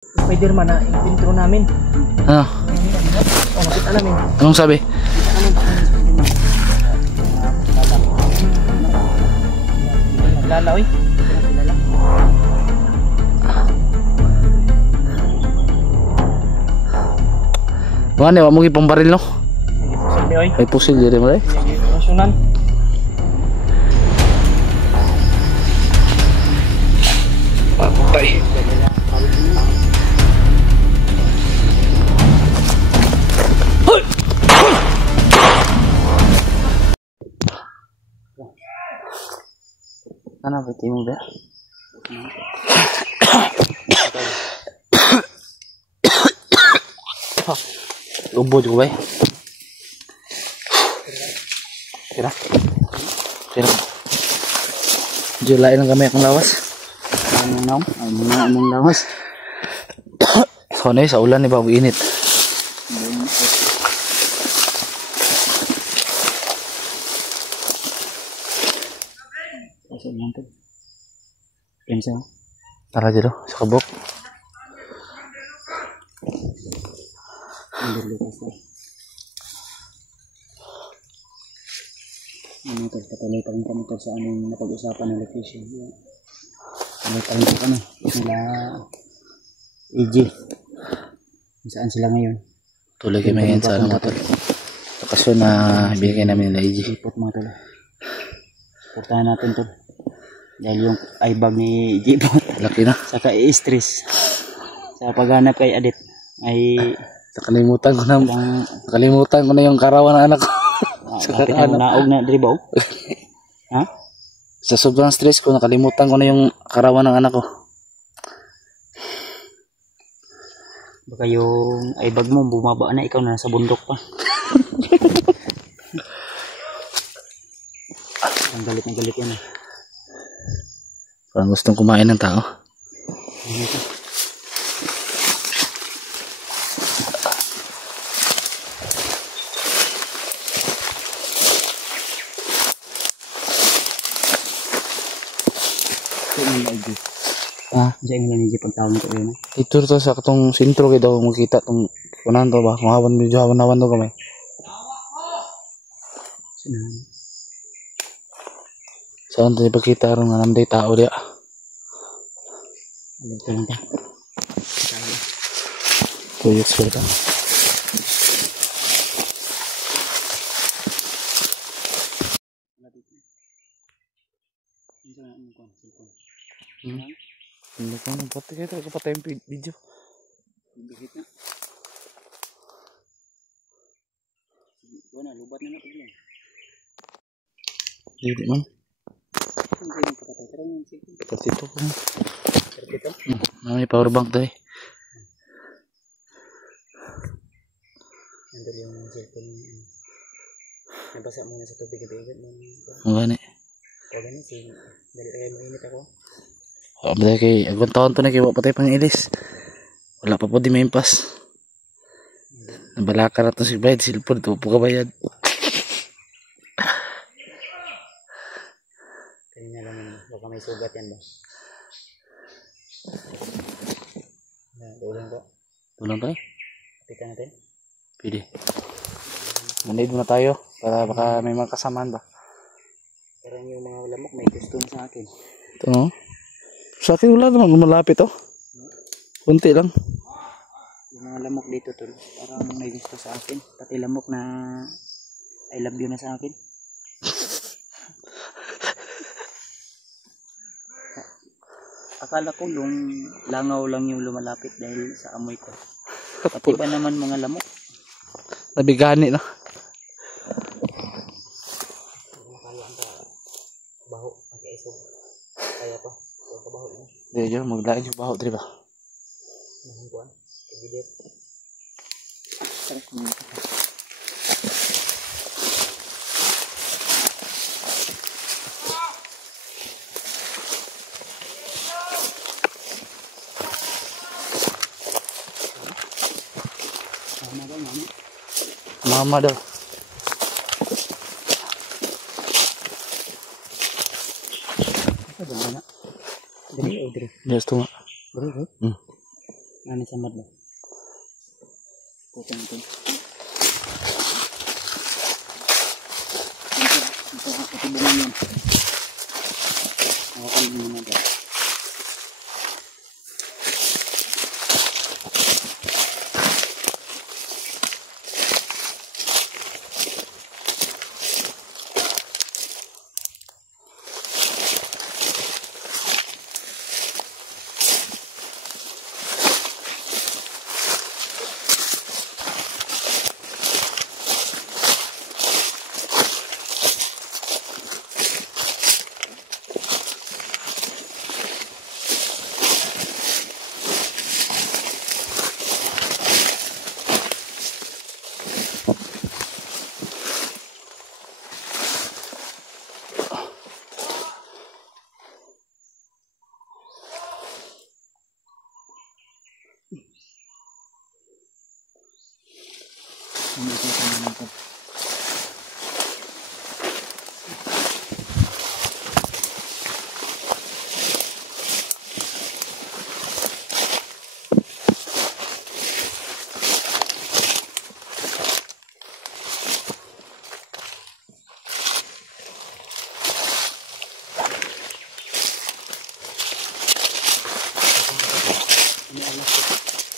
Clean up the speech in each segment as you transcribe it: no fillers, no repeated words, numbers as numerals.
Spider-Man na intro namin. Ano? Oh, nakita namin. Anong sabi? Naglala, oy. Mga ne, wag mo gipong baril no? Sabi, oy. Ay pusil diri mo dai. Nasyunan. Patay. Hoy! Ano ba timo ba? Ubod ko ba? Kira. Kira. Julay lang kami akong lawas. Anong lawas? So na sa ulan ni bago init. Tara dito sa kabok. Patuloy pa rin kami sa aming napag-usapan ng location. Patuloy pa rin po kami nila AJ. Saan sila ngayon? Tuloy kami ngayon sa ano motor. Lokasyon na ibigay namin nila AJ. Ipot mga tol. Supportahan natin tol. Dahil yung i-bag ni J-Bot. Laki na. Saka i-stress. Sa paghanap kay Adit ay nakalimutan ko na yung karawan ng anak ko. Kapit na naog na dribaw. Ha? Sa sobrang stress ko nakalimutan ko na yung karawan ng anak ko. Baka yung i-bag mo bumaba na, ikaw na nasa bundok pa. Ang galit na galit yan. Parang gustong kumain ng tao. Diyan mo lang yung pagtawag ko yun. Ito to sa katong sintro kay daw makita tong kunan to ba? Mahawan medyo hawan to kamay. Saan to ipakita ron nga nanday tao dia. Ito lang ta. Tuyok sila. Hindi ko nagpati kayo ito. Kapatay yung video. Bihit na. Wala, lubat na natin yan. Hindi man. Hindi mo kapatay. Pero yung sige. Kasi ito ko. Pero ito? May power bank tayo. Nandun yung cellphone niya. Nabasa muna sa tubig-ibigat. Ang gani. O gani, dali tayo mainit ako. O, bada kay agong taon to na kay wapatay pang ilis. Wala pa po di may impas. Nabalaka na to si Bayad. Silpon ito po kabayad. Kanina lang yun. Baka may sugat yan ba? Ulang ko. Ulang tayo? Kapitan natin. Pwede. Manid muna tayo. Para baka may mga kasamaan ba. Parang yung mga lamok may gusto sa akin. Ito no? Sa akin wala naman malapit oh. Kunti lang. Yung mga lamok dito tol, parang may gusto sa akin. Pati lamok na I love you na sa akin. Akala ko yung langaw lang yung lumalapit dahil sa amoy ko. Pati ba naman mga lamok? Nabigani na. Baho, magkaisog. Kaya pa. Kabaho mo. Hindi dyan, maglain yung baho, di ba? Mahangkuan. Kabidet. Mama daw. Dali o dali. Yes, to nga. Dali o. Ano sa madlo? Putang ito. Ito ang katibungan yan. Hawakan mo naman dyan.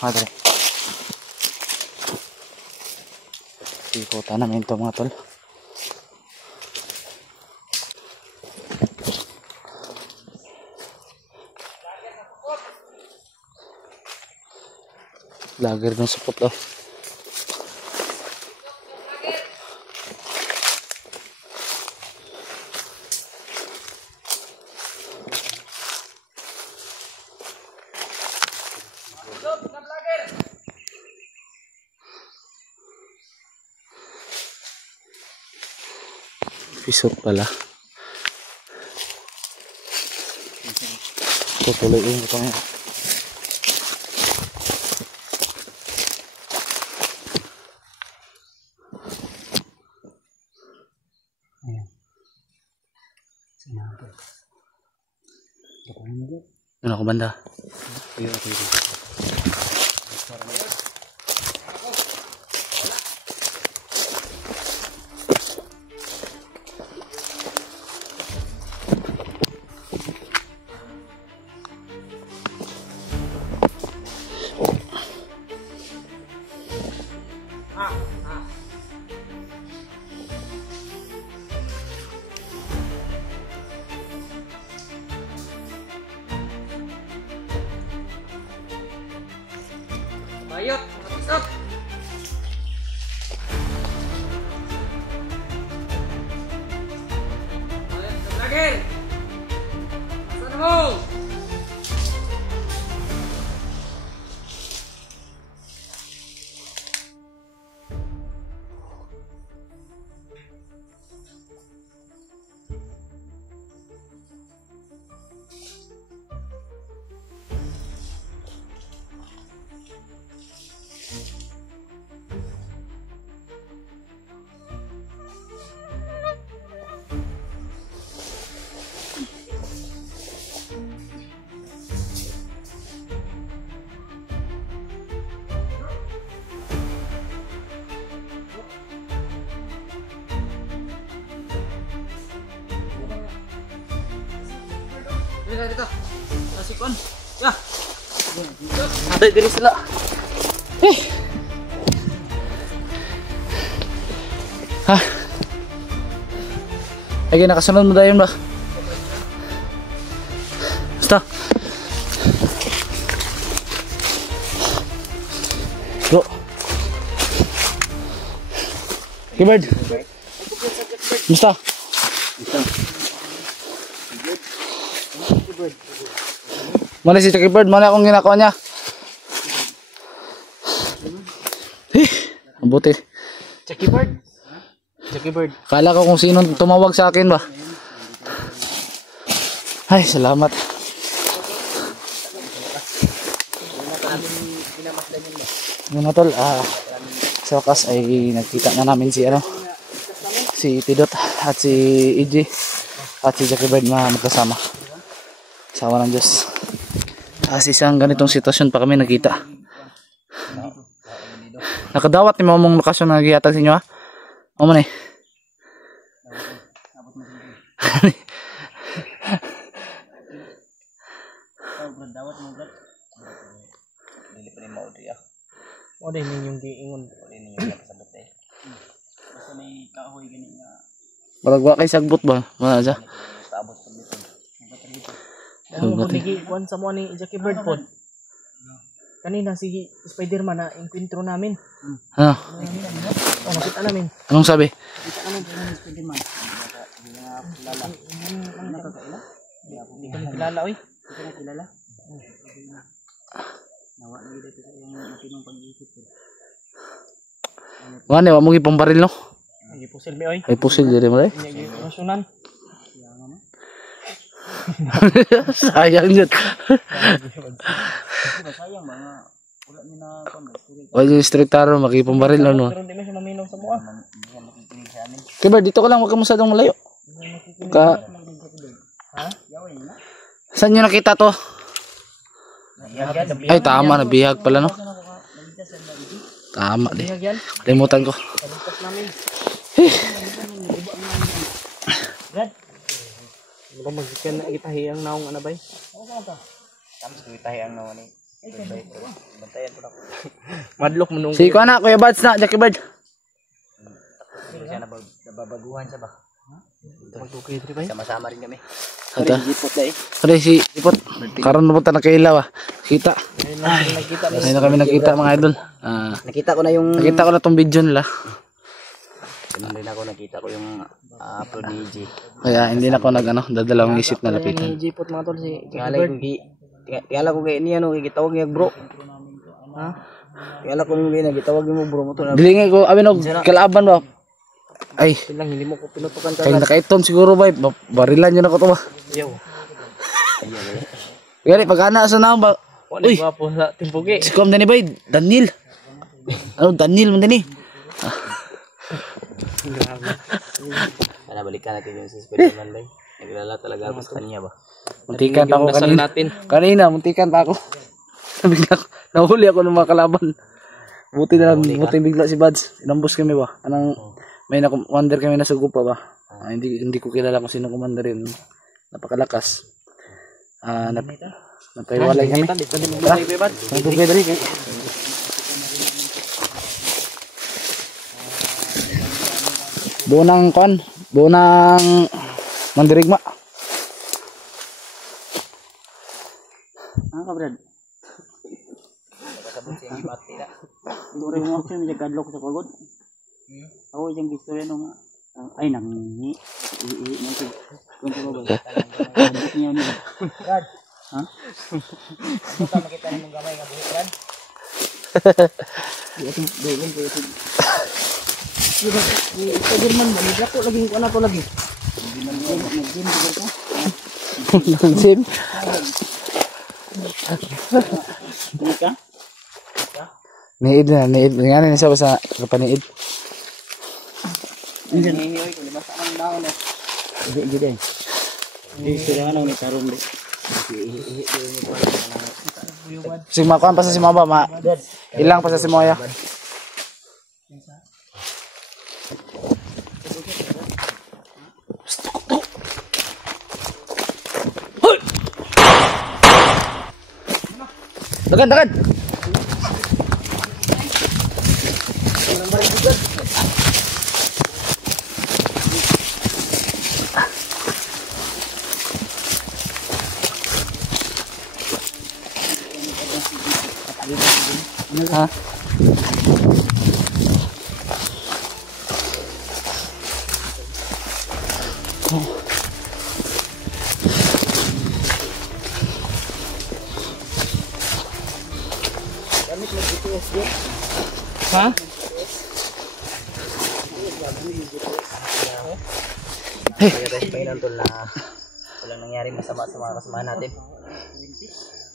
Madre. Ikutan namin ito mga tol. Lager ng supot oh. Pisot pala. Tutuloyin ko ngayon. Ayan. Sinabi. Kapahin mo dyan. Ano ako banda? Ayan, okay. Bayot, pisot. Bayot, lagi. Asan mo? Dito. Nasikon. Ya. Ada diri sila. Hah. Lagi nakasunod mo dayon ba? Basta. Bro. Kibird. Basta. Mana si Chucky Bird? Mana akong ginagawa niya? Mabuti. Chucky Bird? Chucky Bird. Kala ko kung sino tumawag sa akin ba? Ay, salamat. Mga tol, sa wakas ay nagkita na namin si si Pidot at si EJ at si Chucky Bird magkasama. Sawa ng Diyos. Isang ganitong sitwasyon pa kami nakita. Nakadawat ni mamong lokasyon na naghihatag sa inyo ha. Mamo ni. Dawat mo brad. Dili pa ni mao diya. O din ninyong giingon. Dili ninyo nakasabot eh. Basta may kahoy gani nga. Baragwa kay sagbot ba? Wala siya. Taabot sa bitong. Ano mo nigi kuan sa mo ni Jackie Bird pod. Kanina si Spider-Man na enkwentro namin. Ano? Oh, nakita namin. Anong sabi? Kita namin si Spider-Man. Kilala. Nakakaila? Hindi ko kilala oy. Hindi ko kilala. Nawa na dito sa iyong matinong pag-iisip ko. Wala wa mo gipong baril no? Hindi pusil mi oy. Ay pusil diri mo dai. Hindi emosyonan. Sayang jud. Sayang ba nga wala ni na kon. Wala yung striktaro makipong baril no. Pero hindi mo siya maminaw sa mua. Kibar dito ka lang wag ka masyadong malayo. Ka Ha? Yawin na. Saan nyo nakita to? Ay tama nabihag pala no. Tama di. Yan. Limutan ko. Pagkas namin. Brad. Wala magkikan na itahiyang naong ano bay? Tama sa tayo ang naman eh. Bantayan ko na ko. Madlok mo nung. Si ko na Kuya Bads na Jackie Bird. Siya nababaguhan siya ba? Magdukay diri bay. Sama-sama rin kami. Ata. Jipot na eh. Pare si Ipot. Karon na punta na kailaw ah. Kita. Nakita Ayun na kami nakita mga idol. Nakita ko na yung... Nakita ko na tong video nila. Ganun rin ako, nakita ko yung upload ni G. Kaya hindi na ako dadalawang isip na lapitan. Jipot mga tol si Tingala ko kay niya no, gitawag niya bro. Ha? Tingala ko nung gitawag mo bro mo to na. Dilingay ko, amin og kalaban ba? Ay, lang hindi mo ko pinutukan ka. kaya nakaitom siguro ba? Barilan yun ako to ba? Yo. Gani, pag-ana sa naman ba? Wala gwapo sa timpugi. Si Kom Dani ba? Daniel. Ano, Daniel man din eh. Sana balikan natin yung sa Spider-Man ba? Naglala talaga ako sa kanya ba? Muntikan pa ako kanina. Kanina, muntikan pa ako. Bigla, nahuli ako ng mga kalaban. Buti na lang, buti bigla si Bads. Inambos kami ba? Anong, may na-commander kami na sugo pa ba? Hindi ko kilala kung sino commander yun. Napakalakas. Napaiwalay kami. Tara, magdugay dali kayo. Bunang kon, bunang mandirigma. Ka Brad. Kasabot siya yung bati na. Dure mo ako yung kadlok sa pagod. Ako yung istorya nung ay nanghi. Nanti. Kunto ba ba? Niya ni. Brad. Ha? Buka makita ng gamay nga buhok Brad. Ito doon ko ito. Spider-Man ba? Naglapo lagi ko na to lagi. Nag-gym ko. Nang-gym. Hindi ka? Niid na, niid. Nga na siya sa kapaniid. Hindi hinihoy ko. Basta ang daon eh. Hindi din. Hindi sila ano ni Tarong din. Si makuan pa sa si Maba, ilang pa sa si Moya. Dagan. Ha? Ha? Mainan tol na walang nangyari masama sa mga kasamahan natin.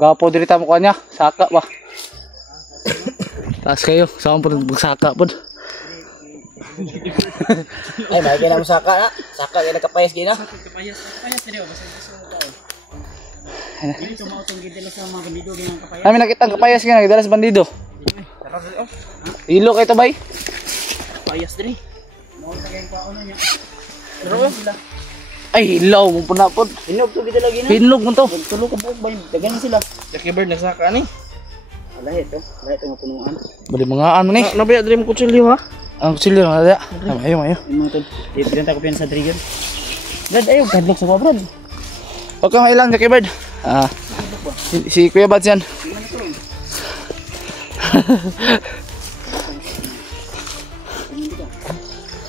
Gapo diri ta mo kanya, saka ba? Taas kayo, saan po magsaka po? Ay, may kaya na mo saka na. Saka kaya nakapayas kaya na. Kapayas din basta gusto mo tao. Dili tumautong gid sa mga bandido ginang kapayas. Namin nakita ang kapayas nga, nagdala sa bandido. Ilo kay tabay. Payas diri. Ay, ilaw mo puna pod. Hinog to kita lagi na. Pinlog mo to. Tulo ka buok ba? Dagan sila. Jackie Bird nagsaka ni. Lahat to. Lahat ang punuan. Bali mga ano ni. Nabaya diri mo kutsilyo ha. Ang silyo na daya. Ayo. Yung mga tol. Di ta ko pian sa trigger. Brad ayo kadlok sa Brad. Huwag kang ilang, Jackie Bird. Si Kuya Bats yan.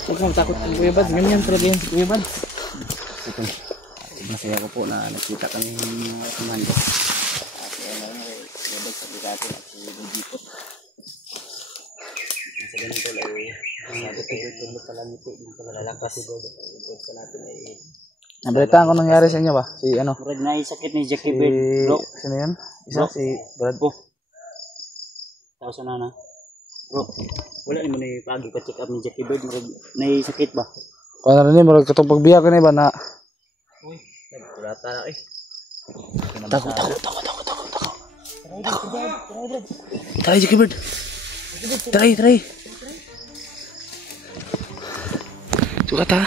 Huwag kang takot ang Kuya Bad. Ganyan talaga yan si Kuya Bad. Masaya ko po na nakita kami ng mga komando. Nasa ganun tol ay sabi ko yung makalangiti yung kalalakas sa natin ay Nabalitaan ko nangyari sa inyo ba? Si ano? murag na sakit ni Jackie Bird. Bro, Sino yun? Isa Bro. si Brad. tapos na. Bro, wala naman na pagi pa-check up ni Jackie Bird. Murag na sakit ba? Kung ano rin, marag katong pagbiya ka na ba na... Wala na eh. Takot. Try, Jackie Bird. Try. Suka ta.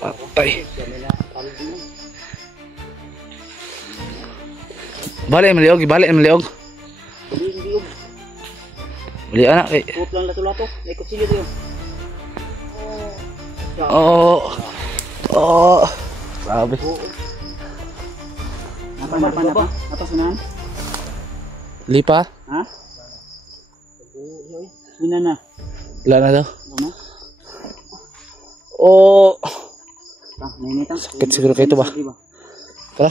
Patay. Balik meliog. Bali anak kay. Pup lang lato-lato. May kutsilyo to yun. Oh. Grabe. Apa sunan? Lipa. Ha? Sina na. Wala na daw. Ano? Oh. Nainitang. Sakit siguro kayo ito ba? Tara.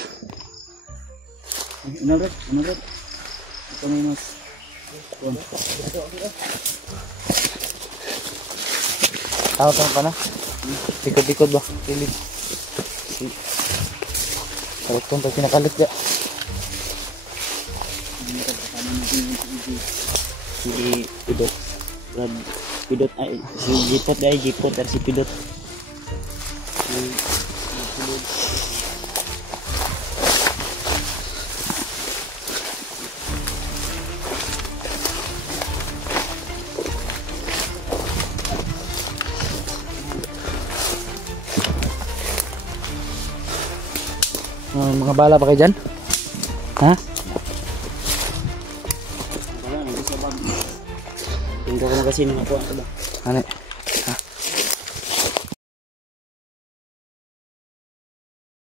Ano red? Ito may mas. Tawag ka na. Tikod ba? Kilid. Kalit kong pag pinakalit ya. Si Pidot. Brad Pidot ay si Jipot at si Pidot. Mga bala pa kayo dyan? Ha? Wala, nag-isa ba? Tingko ko kasi nakakuha ko ba? Ano?